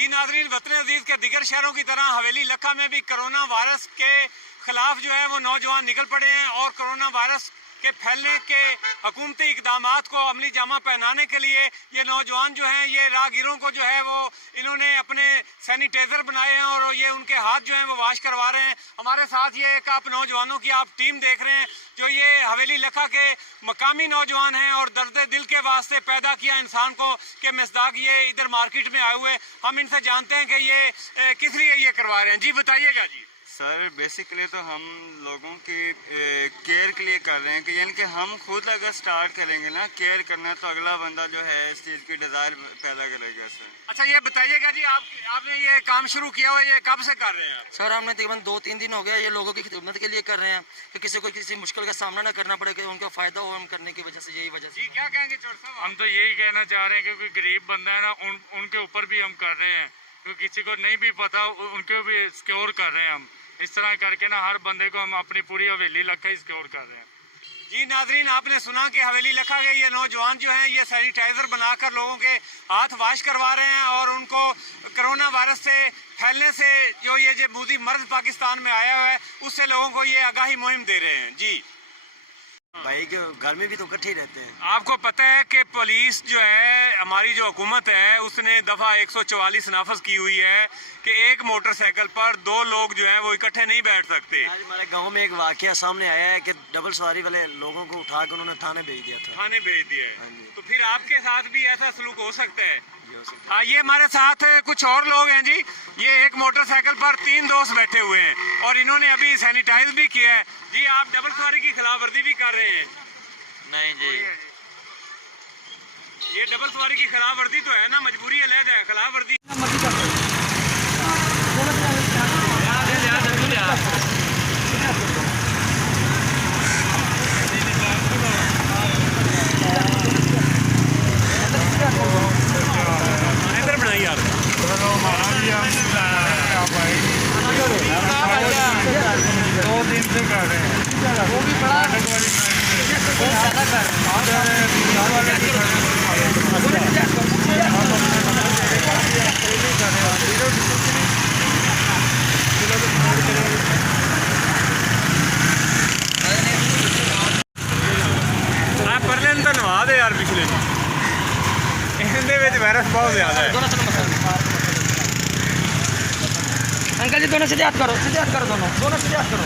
जी नाज़रीन, वतन अजीज के दिगर शहरों की तरह हवेली लखा में भी कोरोना वायरस के खिलाफ जो है वो नौजवान निकल पड़े हैं और कोरोना वायरस के फैलने के हुकूमती इकदामात को अमली जामा पहनाने के लिए ये नौजवान जो हैं ये राहगीरों को जो है वो इन्होंने अपने सैनिटाइज़र बनाए हैं और ये उनके हाथ जो हैं वो वाश करवा रहे हैं। हमारे साथ ये एक आप नौजवानों की आप टीम देख रहे हैं जो ये हवेली लखा के मकामी नौजवान हैं और दर्द दिल के वास्ते पैदा किया इंसान को के मिसदाक ये इधर मार्केट में आए हुए। हम इनसे जानते हैं कि ये किस लिए ये करवा रहे हैं। जी बताइएगा। जी सर, बेसिकली तो हम लोगों की केयर के लिए कर रहे हैं कि यानी कि हम खुद अगर स्टार्ट करेंगे ना केयर करना तो अगला बंदा जो है इस चीज़ की डिज़ायर पैदा करेगा। सर अच्छा ये बताइएगा जी, आपने ये काम शुरू किया हुआ, ये कब से कर रहे हैं? सर हमने तकरीबन 2-3 दिन हो गया ये लोगों की खिदमत के लिए कर रहे हैं कि किसी को किसी मुश्किल का सामना ना करना पड़े, कि उनका फ़ायदा हो हम करने की वजह से, यही वजह से। जी क्या कहेंगे चौड़ साहब? हम तो यही कहना चाह रहे हैं कि कोई गरीब बंदा है ना उनके ऊपर भी हम कर रहे हैं, क्योंकि किसी को नहीं भी पता उनको भी सिक्योर कर रहे हैं हम। इस तरह करके ना हर बंदे को हम अपनी पूरी हवेली लखा ही सिक्योर कर रहे हैं। जी नाजरीन, आपने सुना कि हवेली लखा के ये नौजवान जो हैं ये सैनिटाइजर बनाकर लोगों के हाथ वाश करवा रहे हैं और उनको कोरोना वायरस से फैलने से जो ये बूदी मर्द पाकिस्तान में आया हुआ है उससे लोगों को ये आगाही मुहिम दे रहे हैं। जी भाई के घर में भी तो इकट्ठे ही रहते हैं। आपको पता है कि पुलिस जो है हमारी जो हुकूमत है उसने दफ़ा 144 नाफज की हुई है कि एक मोटरसाइकिल पर 2 लोग जो हैं वो इकट्ठे नहीं बैठ सकते। आज हमारे गांव में एक वाकया सामने आया है कि डबल सवारी वाले लोगों को उठा के उन्होंने थाने भेज दिया था। थाने भेज दिया है। हाँ जी। तो फिर आपके साथ भी ऐसा सलूक हो सकता है? ये हो सकता हाँ, ये हमारे साथ कुछ और लोग हैं जी। ये एक मोटरसाइकिल पर 3 दोस्त बैठे हुए हैं और इन्होंने अभी सैनिटाइज भी किया है। जी आप डबल सवारी की खिलाफ वर्जी भी कर रहे हैं? नहीं जी, ये डबल सवारी की खिलाफ वर्जी तो है ना, मजबूरी अलग है, खिलाफ वर्जी इधर बनाई यार। दो दिन से कर रहे हैं। वो भी बड़ा आप परले तो नवा दे यार पिछले वायरस बहुत ज्यादा है। अंकल जी दोनों सीधे हाथ करो, सीधे हाथ करो, दोनों सीधे हाथ करो।